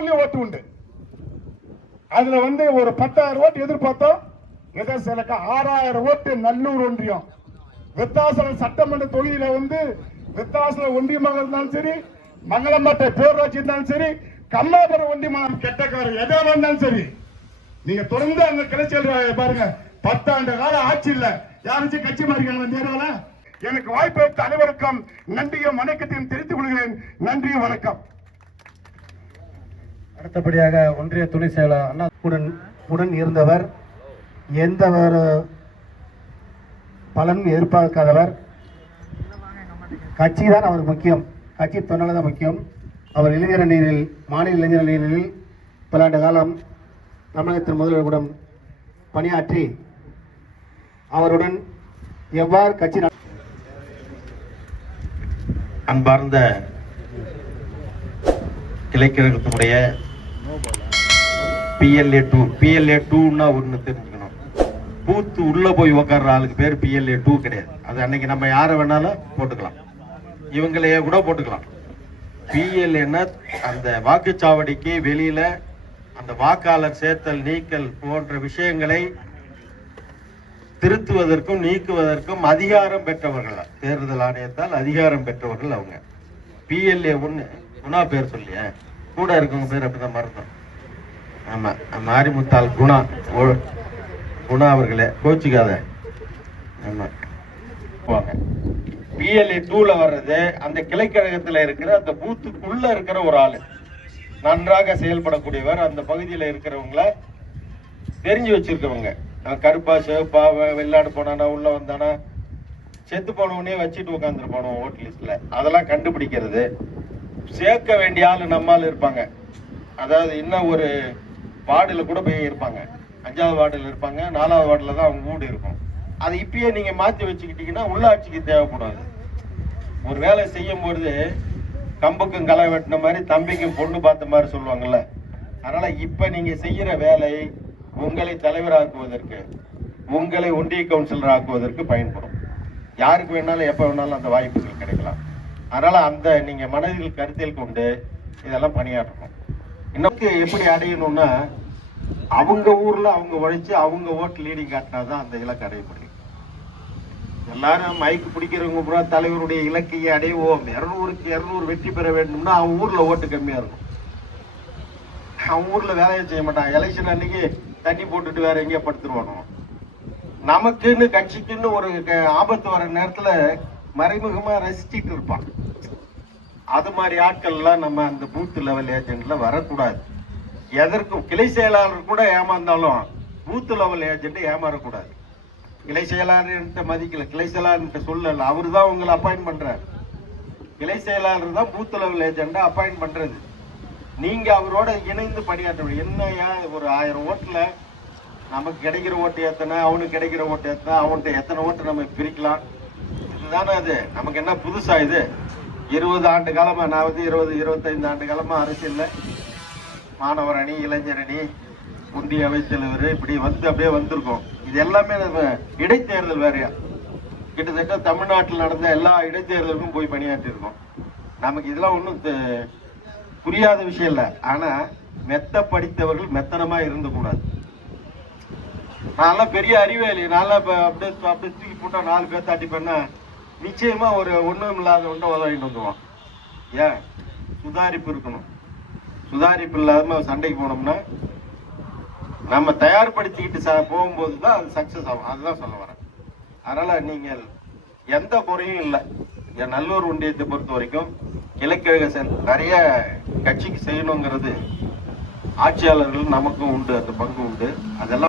ஓட்டு உண்டு. அதுல வந்து ஒரு பத்தாயிரம் ஓட்டு எதிர்பார்த்தோம். எதை சிலக்க ஆறாயிரம் ஓட்டு நல்லூர் ஒன்றியம். வித்தாசலம் சட்டமன்ற தொகுதியில வந்து வித்தாசலம் ஒன்றியமாக இருந்தாலும் சரி மங்களம்பட்டை பேரூராட்சி இருந்தாலும் சரி கம்மாபுரம் ஒன்றியமாக கெட்டக்காரர் எதா இருந்தாலும் சரி நீங்க தொடர்ந்து அங்க கிளைச்சல் பாருங்க. பத்தாண்டு கால ஆட்சி இல்ல. யாராச்சும் கட்சி மாறிக்கலாம் நேரால எனக்கு வாய்ப்பு அளித்த அனைவருக்கும் நன்றியும் வணக்கத்தையும் தெரிவித்துக் கொள்கிறேன். நன்றியும் வணக்கம். அடுத்தபடியாக ஒன்றிய துணை செயலர் அண்ணா உடன் உடன் இருந்தவர் எந்த ஒரு பலனும் எதிர்பார்க்காதவர். கட்சி தான் அவர் முக்கியம். கட்சி தொண்டலை தான் முக்கியம். அவர் இளைஞர் அணியில் மாநில இளைஞர் அணியில் பல்லாண்டு காலம் தமிழகத்தின் முதல்வர்களிடம் பணியாற்றி அவருடன் எவ்வாறு கட்சி அன்பார்ந்த கிளைக்கழகத்தினுடைய பிஎல்ஏ டூ பிஎல்ஏ டூன்னா ஒன்று தெரிஞ்சுக்கணும். பூத்து உள்ள போய் உக்காடுற ஆளுக்கு பேர் பிஎல்ஏ டூ கிடையாது. அது அன்னைக்கு நம்ம யாரை வேணாலும் போட்டுக்கலாம். இவங்களையே கூட போட்டுக்கலாம். பிஎல்ஏன்னா அந்த வாக்குச்சாவடிக்கு வெளியில அந்த வாக்காளர் சேர்த்தல் நீக்கல் போன்ற விஷயங்களை திருத்துவதற்கும் நீக்குவதற்கும் அதிகாரம் பெற்றவர்கள். தேர்தல் ஆணையத்தால் அதிகாரம் பெற்றவர்கள் அவங்க. பிஎல்ஏ ஒன்று குணா பேர் சொல்லிய. கூட இருக்கவங்க பேர் அப்படிதான் மறந்தோம் ஆமா மாரிமுத்தாள் குணா ஓ- குணா அவர்களே கோச்சிக்காத. ஆமா. பிஎல்ஏ டூவில் வர்றது அந்த கிளைக்கழகத்துல இருக்கிற அந்த பூத்துக்குள்ள இருக்கிற ஒரு ஆளு. நன்றாக செயல்படக்கூடியவர் அந்த பகுதியில இருக்கிறவங்கள தெரிஞ்சு வச்சிருக்கவங்க. கருப்பா சிவப்பா வெளிநாடு போனானா உள்ள வந்தானா செத்து போனவனே வச்சுட்டு உட்காந்துருப்பானோ ஓட் லிஸ்ட்ல. அதெல்லாம் கண்டுபிடிக்கிறது. சேர்க்க வேண்டிய ஆளு நம்மால் இருப்பாங்க. அதாவது இன்னும் ஒரு வார்டில் கூட போய் இருப்பாங்க. அஞ்சாவது வார்டில் இருப்பாங்க. நாலாவது வார்டில் தான் அவங்க வீடு இருக்கும். அதை இப்பயே நீங்கள் மாற்றி வச்சுக்கிட்டீங்கன்னா உள்ளாட்சிக்கு தேவைப்படாது. ஒரு வேலை செய்யும் பொழுது கம்புக்கும் களை வெட்டின மாதிரி தம்பிக்கும் பொண்ணு பார்த்த மாதிரி சொல்லுவாங்கல்ல. அதனால் இப்போ நீங்கள் செய்கிற வேலை உங்களை தலைவராக்குவதற்கு உங்களை ஒன்றிய கவுன்சிலர் ஆக்குவதற்கு பயன்படும். யாருக்கு வேணாலும் எப்போ வேணாலும் அந்த வாய்ப்புகள் கிடைக்கலாம். அதனால் அந்த நீங்கள் மனதில் கருத்தில் கொண்டு இதெல்லாம் பணியாற்றணும். இன்னும் எப்படி அடையணும்னா அவங்க ஊர்ல அவங்க உழைச்சு அவங்க ஓட்டு லீடிங் காட்டினாதான் அந்த இலக்கு அடைய முடியும். எல்லாரும் மைக்கு பிடிக்கிறவங்க பூரா தலைவருடைய இலக்கையை அடைவோம். இரநூறுக்கு இரநூறு வெற்றி பெற வேண்டும்னா அவன் ஊர்ல ஓட்டு கம்மியா இருக்கும். அவன் ஊர்ல வேலையை செய்ய மாட்டான் எலெக்ஷன் அன்னைக்கு தண்ணி போட்டுட்டு வேற எங்கேயோ படுத்துருவானோ? நமக்குன்னு கட்சிக்குன்னு ஒரு க- ஆபத்து வர நேரத்துல மறைமுகமா ரசிச்சிட்டு இருப்பான். அது மாதிரி ஆட்கள்லாம் நம்ம அந்த பூத் லெவல் ஏஜென்ட்ல வரக்கூடாது. எதற்கும் கிளை செயலாளர் கூட ஏமாந்தாலும் பூத் லெவல் ஏஜென்ட் ஏமாறக்கூடாது. கிளை செயலாளர் மதிக்கல கிளை செயலாளர் சொல்லல அவரு தான் உங்களை அப்பாயின்ட் பண்றாரு. கிளை செயலாளர் தான் பூத் லெவல் ஏஜென்ட்டை அப்பாயின் பண்றது. நீங்க அவரோட இணைந்து பணியாற்ற என்ன என்னையா ஒரு ஆயிரம் ஓட்டுல நமக்கு கிடைக்கிற ஓட்டு எத்தனை அவனுக்கு கிடைக்கிற ஓட்டு எத்தனை அவன்கிட்ட எத்தனை ஓட்டு நம்ம பிரிக்கலாம்? இதுதானே அது. நமக்கு என்ன புதுசா இது? இருபது ஆண்டு காலமாக நான் வந்து இருபது இருபத்தைந்து ஆண்டு காலமாக அரசியலில். மாணவர் அணி இளைஞர் அணி ஒன்றிய அவைத்தலைவர் இப்படி வந்து அப்படியே வந்திருக்கோம். இது எல்லாமே நம்ம இடைத்தேர்தல் வேறையா. கிட்டத்தட்ட தமிழ்நாட்டில் நடந்த எல்லா இடைத்தேர்தலுக்கும் போய் பணியாற்றிருக்கோம் நமக்கு இதெல்லாம் ஒன்றும் புரியாத விஷயம் இல்லை. ஆனால் மெத்த படித்தவர்கள் மெத்தனமாக இருந்துக்கூடாது நான்லாம் பெரிய அறிவேலி நான்லாம் இப்போ அப்படியே அப்படியே தூக்கி போட்டால் நாலு பேர் தாட்டி பண்ணால் நிச்சயமா ஒரு ஒன்றும் இல்லாத ஒன்றை உதவிட்டு வந்துருவான். ஏன்? சுதாரிப்பு இருக்கணும். சுதாரிப்பு இல்லாம சண்டைக்கு போனோம்னா நம்ம தயார்படுத்திக்கிட்டு ச போகும்போது தான் அது சக்சஸ் ஆகும். அதுதான் சொல்ல வரேன். அதனால நீங்கள் எந்த குறையும் இல்லை. என் நல்லூர் ஒன்றியத்தை பொறுத்த வரைக்கும் கிழக்கிழக சென் நிறைய கட்சிக்கு செய்யணுங்கிறது ஆட்சியாளர்கள் நமக்கும் உண்டு அந்த பங்கு உண்டு. அதெல்லாம்